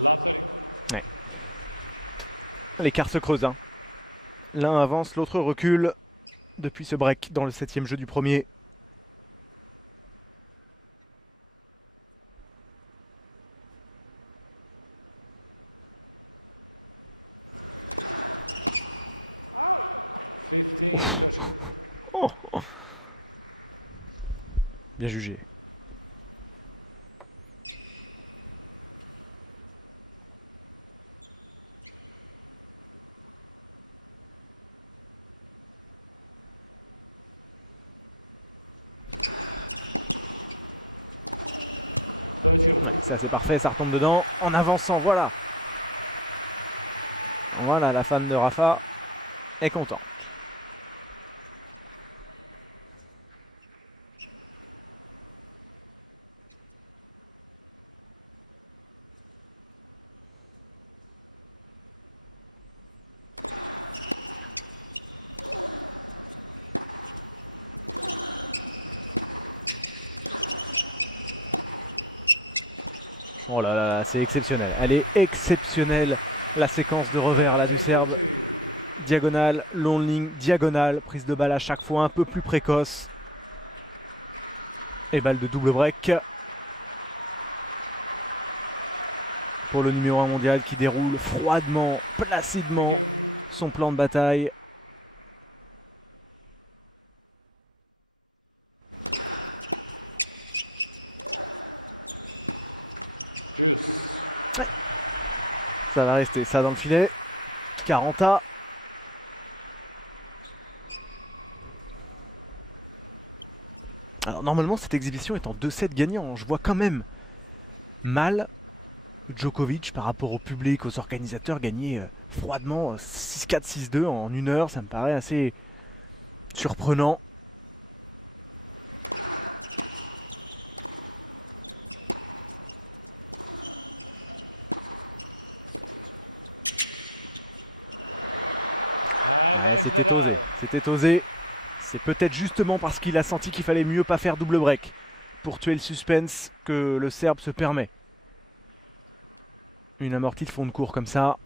Love 30. Ouais. L'écart se creuse. L'un avance, l'autre recule depuis ce break dans le 7e jeu du premier. Oh. Bien jugé. Ça c'est parfait, ça retombe dedans en avançant, voilà. Voilà, la fan de Rafa est content. c'est exceptionnel. Elle est exceptionnelle, la séquence de revers là, du Serbe. Diagonale, long ligne, diagonale, prise de balle à chaque fois un peu plus précoce. Et balle de double break. Pour le numéro 1 mondial qui déroule froidement, placidement son plan de bataille. Juice. Ça va rester ça dans le filet. 40A. Alors normalement cette exhibition est en 2-7 gagnants. Je vois quand même mal Djokovic par rapport au public, aux organisateurs gagner froidement 6-4, 6-2 en 1 heure. Ça me paraît assez surprenant. Advantage Nadal. C'était osé. C'est peut-être justement parce qu'il a senti qu'il fallait mieux pas faire double break pour tuer le suspense que le Serbe se permet. Une amortie de fond de cours comme ça.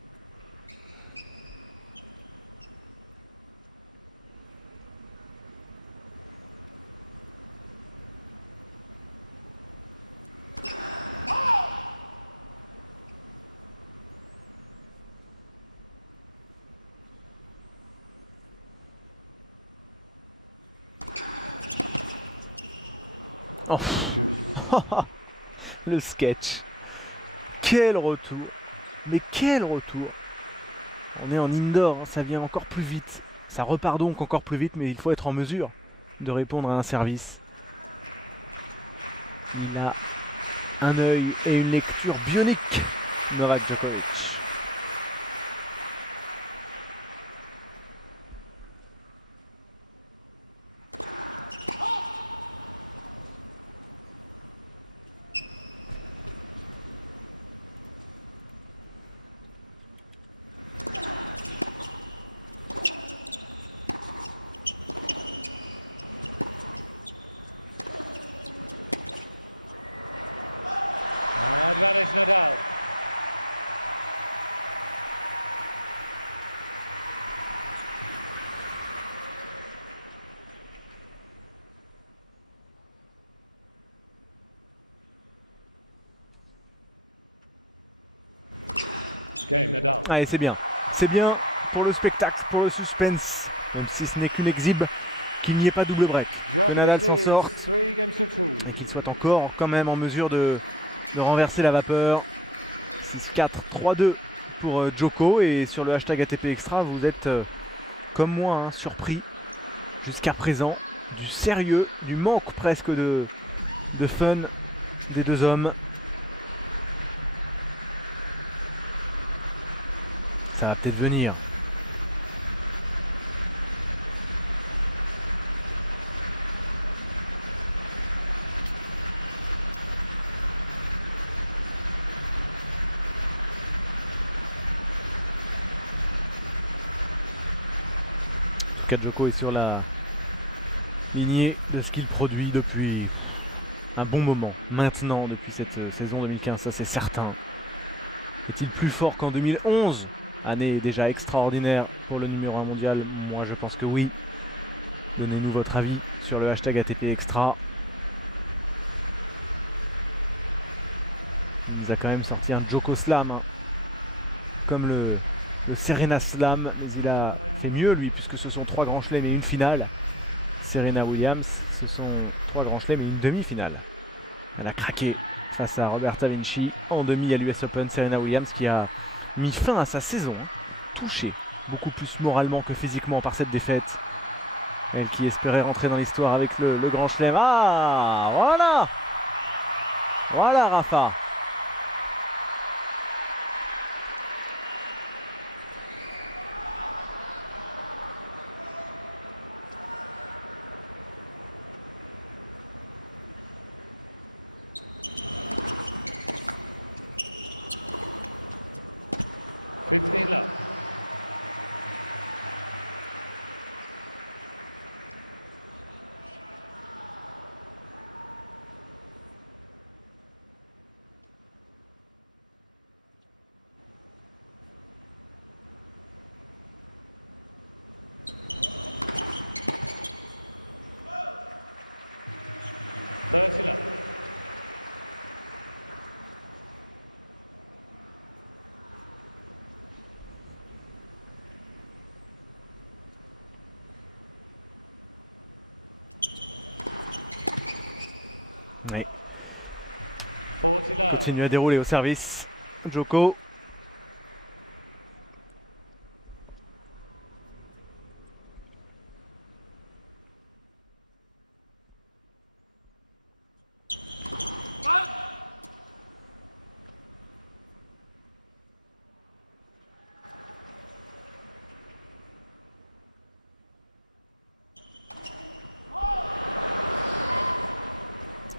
Oh. Le sketch. Quel retour. Mais quel retour. On est en indoor, hein, ça vient encore plus vite. Ça repart donc encore plus vite, mais il faut être en mesure de répondre à un service. Il a un œil et une lecture bionique, Novak Djokovic. Advantage Nadal. Game Nadal. Allez, c'est bien. C'est bien pour le spectacle, pour le suspense. Même si ce n'est qu'une exhibe, qu'il n'y ait pas double break. Que Nadal s'en sorte et qu'il soit encore quand même en mesure de renverser la vapeur. 6-4, 3-2 pour Djoko. Et sur le hashtag ATP Extra, vous êtes comme moi hein, surpris jusqu'à présent du sérieux, du manque presque de fun des deux hommes. Ça va peut-être venir. En tout cas, Djoko est sur la lignée de ce qu'il produit depuis un bon moment. Maintenant, depuis cette saison 2015, ça c'est certain. Est-il plus fort qu'en 2011 ? Année déjà extraordinaire pour le numéro 1 mondial. Moi, je pense que oui. Donnez-nous votre avis sur le hashtag ATP Extra. Il nous a quand même sorti un Djoko Slam, hein. Comme le Serena Slam, mais il a fait mieux lui, puisque ce sont 3 grands chelems et une finale. Serena Williams, ce sont 3 grands chelems et une demi-finale. Elle a craqué face à Roberta Vinci en demi à l'US Open. Serena Williams qui a mis fin à sa saison, touchée beaucoup plus moralement que physiquement par cette défaite. Elle qui espérait rentrer dans l'histoire avec le grand chelem. Ah, voilà. Voilà Rafa. Love. 30 love. Oui. 40 love. Continue à dérouler au service. Djoko.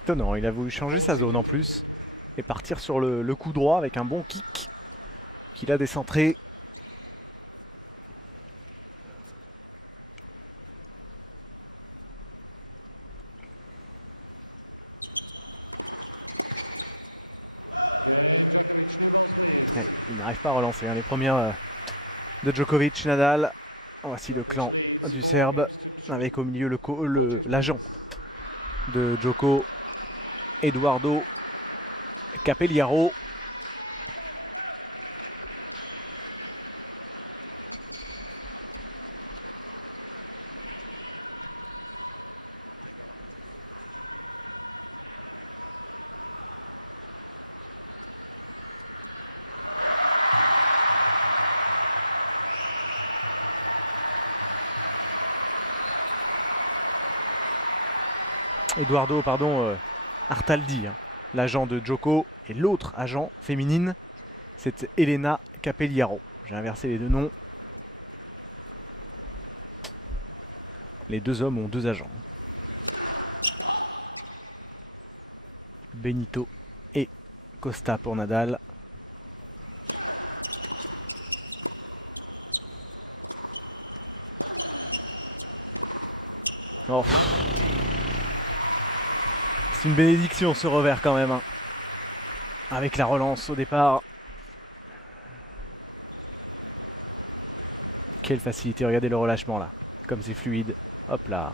Étonnant, il a voulu changer sa zone en plus et partir sur le coup droit avec un bon kick qu'il a décentré. Game Djokovic, new balls please. Il n'arrive pas à relancer hein, les premières de Djokovic, Nadal. Voici le clan du Serbe avec au milieu l'agent de Djoko, Eduardo Capelliaro. Eduardo, pardon, Artaldi, hein, l'agent de Djoko, et l'autre agent féminine, c'est Elena Capelliaro. J'ai inversé les deux noms. Les deux hommes ont deux agents. Benito et Costa pour Nadal. Oh là, c'est une bénédiction ce revers quand même, hein. Avec la relance au départ. Quelle facilité, regardez le relâchement là, comme c'est fluide. Hop là.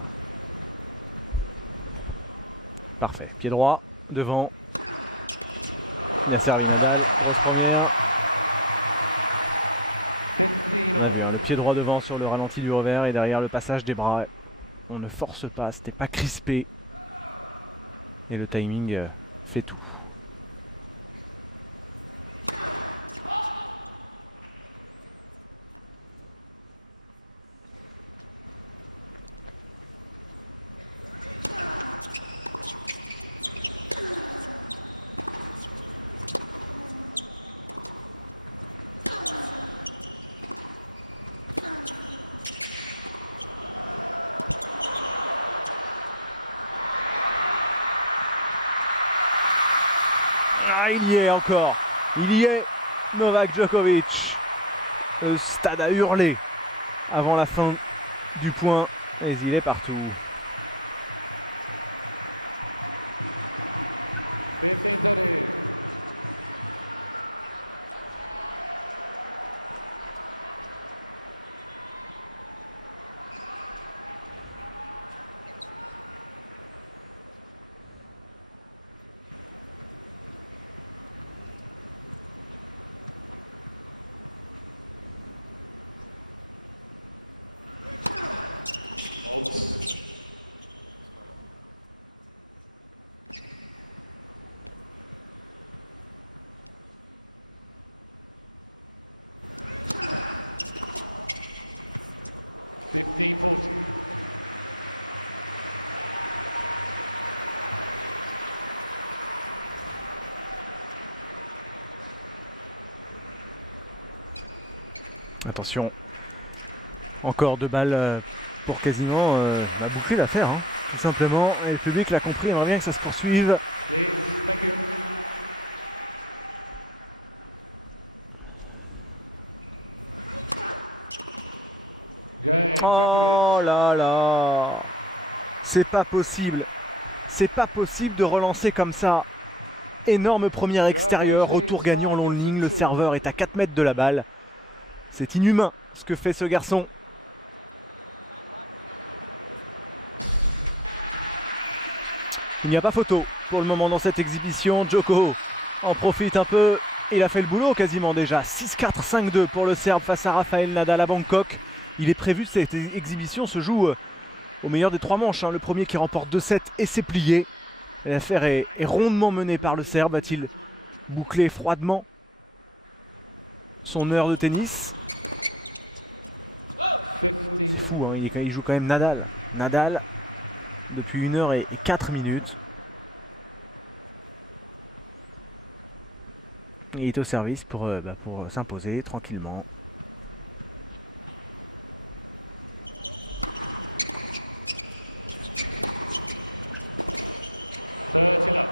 Parfait, pied droit, devant. La servie Nadal, grosse première. 15 all. Le pied droit devant sur le ralenti du revers et derrière le passage des bras. On ne force pas, c'était pas crispé. Et le timing fait tout. Il y est encore, il y est, Novak Djokovic. Le stade a hurlé avant la fin du point, mais il est partout. 15-30. Attention, encore deux balles pour quasiment boucler l'affaire, hein. Tout simplement, et le public l'a compris, on aimerait bien que ça se poursuive. Please, thank you. Game Oh Djokovic. là là, c'est pas possible, c'est pas possible de relancer comme ça. Énorme première extérieure, retour gagnant en longue ligne, le serveur est à 4 mètres de la balle. C'est inhumain ce que fait ce garçon. Il n'y a pas photo pour le moment dans cette exhibition. Djoko en profite un peu. Il a fait le boulot quasiment déjà. 6-4, 5-2 pour le Serbe face à Rafael Nadal à Bangkok. Il est prévu que cette exhibition se joue au meilleur des 3 manches. Le premier qui remporte 2-7 et c'est plié. L'affaire est rondement menée par le Serbe. A-t-il bouclé froidement son heure de tennis? 15. C'est fou, hein, il joue quand même Nadal. Nadal depuis 1 heure et 4 minutes. Il est au service pour s'imposer tranquillement. Là.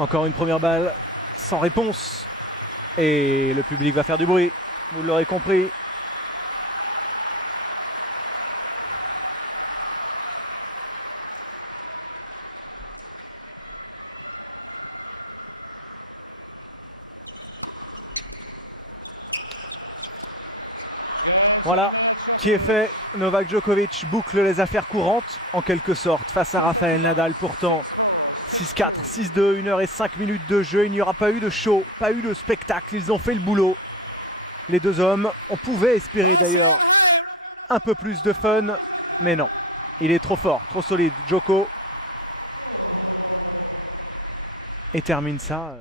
Encore une première balle sans réponse. Et le public va faire du bruit, vous l'aurez compris. Voilà qui est fait. Novak Djokovic boucle les affaires courantes en quelque sorte face à Rafael Nadal. Pourtant 6-4, 6-2, 1 heure et 5 minutes de jeu. Il n'y aura pas eu de show, pas eu de spectacle. Ils ont fait le boulot. Les deux hommes, on pouvait espérer un peu plus de fun, mais non. Il est trop fort, trop solide. Djoko et termine ça.